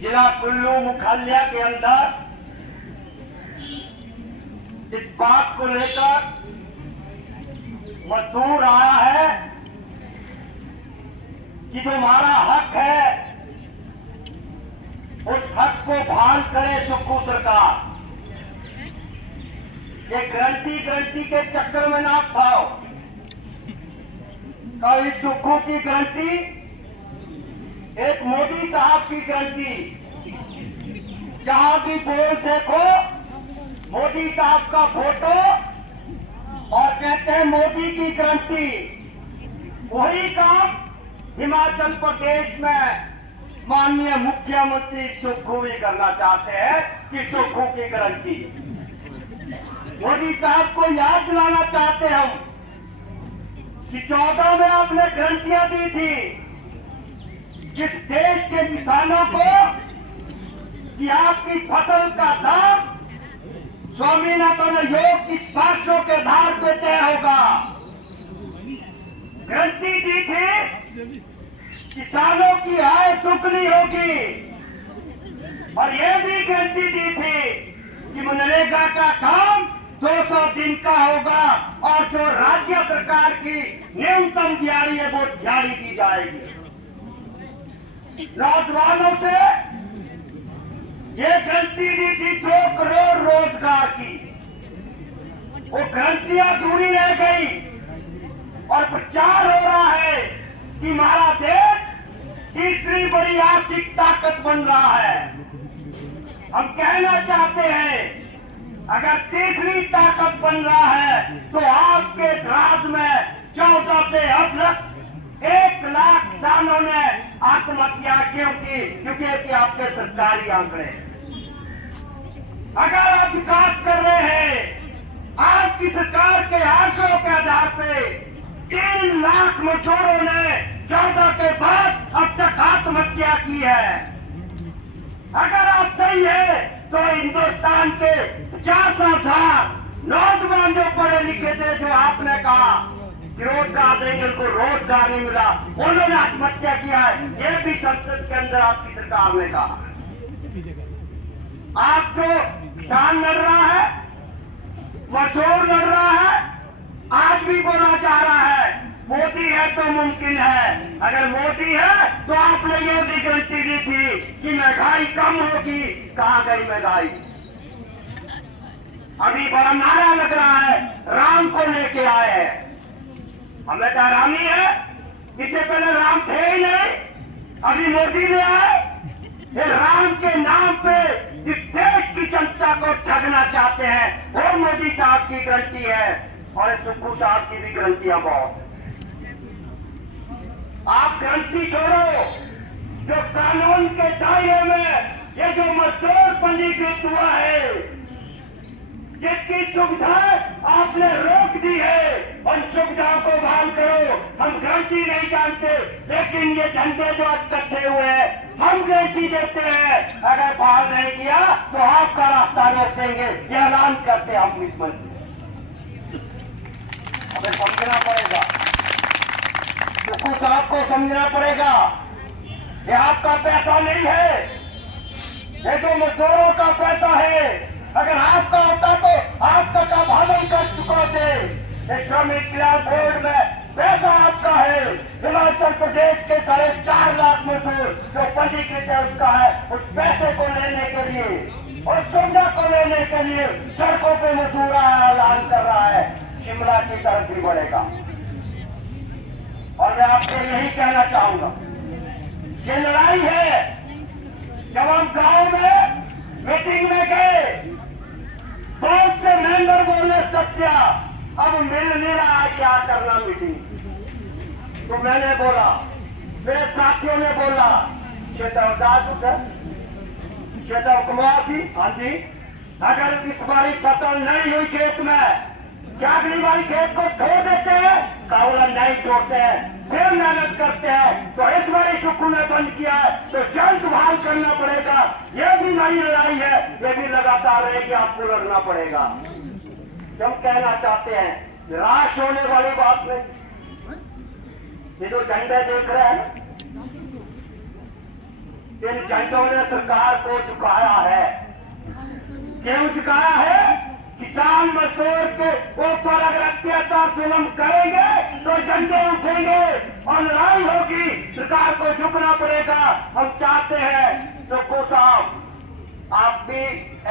जिला कुल्लू मुख्यालय के अंदर इस बात को लेकर मजदूर आया है कि जो हमारा हक है उस हक को बहाल करे सुक्खू सरकार। ये गारंटी के चक्कर में ना खाओ। कभी सुक्खू की गारंटी एक मोदी साहब की गारंटी, जहां भी बोल देखो मोदी साहब का फोटो और कहते हैं मोदी की गारंटी। वही काम हिमाचल प्रदेश में माननीय मुख्यमंत्री सुक्खू भी करना चाहते हैं कि सुक्खू की गारंटी। मोदी साहब को याद दिलाना चाहते हम कि 14 में आपने गारंटियां दी थी जिस देश के किसानों को कि आपकी फसल का दाम स्वामीनाथन योग की सिफारिशों के आधार पर तय होगा। गारंटी दी थी किसानों की आय दुगनी होगी और यह भी गारंटी दी थी कि मनरेगा का काम 200 दिन का होगा और जो राज्य सरकार की न्यूनतम दिहाड़ी है वो दिहाड़ी दी जाएगी। नौजवानों से ये गारंटी दी थी 2 करोड़ रोजगार की। वो गारंटियां दूरी रह गई और प्रचार हो रहा है कि हमारा देश तीसरी बड़ी आर्थिक ताकत बन रहा है। हम कहना चाहते हैं अगर तीसरी ताकत बन रहा है तो आपके राज्य में 14 से अब तक 1 लाख किसानों ने आत्महत्या क्यों की? क्योंकि आपके सरकारी आंकड़े। अगर आप विकास कर रहे हैं, आपकी सरकार के आंकड़ों के आधार पे 3 लाख मजदूरों ने 14 के बाद अब तक आत्महत्या की है। अगर आप सही है तो हिंदुस्तान के 50,000 नौजवान जो पढ़े लिखे थे, जो आपने कहा रोजगार देंगे, उनको रोजगार नहीं मिला, उन्होंने आत्महत्या किया है। ये भी संसद के अंदर आपकी सरकार ने कहा। आप जो किसान लड़ रहा है, मजदूर लड़ रहा है, आज भी बोला जा रहा है मोदी है तो मुमकिन है। अगर मोदी है तो आपने ये भी गारंटी दी थी कि महंगाई कम होगी। कहां गई महंगाई? अभी बड़ा नारा लग रहा है राम को लेके आए हैं। हमें तो हैरानी है, इससे पहले राम थे ही नहीं, अभी मोदी ले आए। ये राम के नाम पे इस देश की जनता को ठगना चाहते हैं। वो मोदी साहब की गारंटी है और सुक्खू साहब की भी गारंटियां बहुत। आप गारंटी छोड़ो, जो कानून के दायरे में ये जो मजदूर पंजीकृत हुआ है, जिसकी सुविधा आपने रोक दी है, उन सुविधाओं को बहाल करो। हम गारंटी नहीं जानते, लेकिन ये झंडे जो इकट्ठे हुए हैं हम गारंटी देते हैं। अगर बहाल नहीं किया तो आपका रास्ता रोक देंगे, ये ऐलान करते हैं हम। इस मंच हमें समझना पड़ेगा, सुक्खू साहब को समझना पड़ेगा, ये आपका पैसा नहीं है, ये जो मजदूरों का पैसा है। अगर आपका होता तो आप तक भालन कर चुके थे। श्रमिक कल्याण बोर्ड में पैसा आपका है। हिमाचल प्रदेश के 4.5 लाख मजदूर जो पंजीकृत है उसका है। उस पैसे को लेने के लिए और सुविधा को लेने के लिए सड़कों पे मजदूर ऐलान कर रहा है। शिमला की तरफ भी बढ़ेगा। और मैं आपको यही कहना चाहूंगा, ये लड़ाई है। जब हम गांव में मीटिंग में गए, बहुत से मेंबर बोले सत्या अब मिल नहीं रहा है, क्या करना मीटिंग। तो मैंने बोला, मेरे साथियों ने बोला, चेतव कुमासी, हाँ जी, अगर इस बारी फसल नहीं हुई खेत में, क्या अगली बारी खेत को छोड़ देते हैं? कावला नहीं छोड़ते हैं, फिर मेहनत करते हैं। तो इस बारी सुक्खू ने बंद किया है तो जल्द बहाल करना पड़ेगा। ये भी नई लड़ाई है, ये भी लगातार रहेगी, आपको लड़ना पड़ेगा। हम कहना चाहते हैं, निराश होने वाली बात नहीं। ये जो झंडे देख रहे हैं, इन झंडों ने सरकार को झुकाया है। क्यों झुकाया है? किसान मजदूर के ऊपर अगर अत्याचार जुल्म करेंगे तो झंडे उठेंगे और लड़ाई होगी, सरकार को झुकना पड़ेगा। हम चाहते हैं तो को साहब आप भी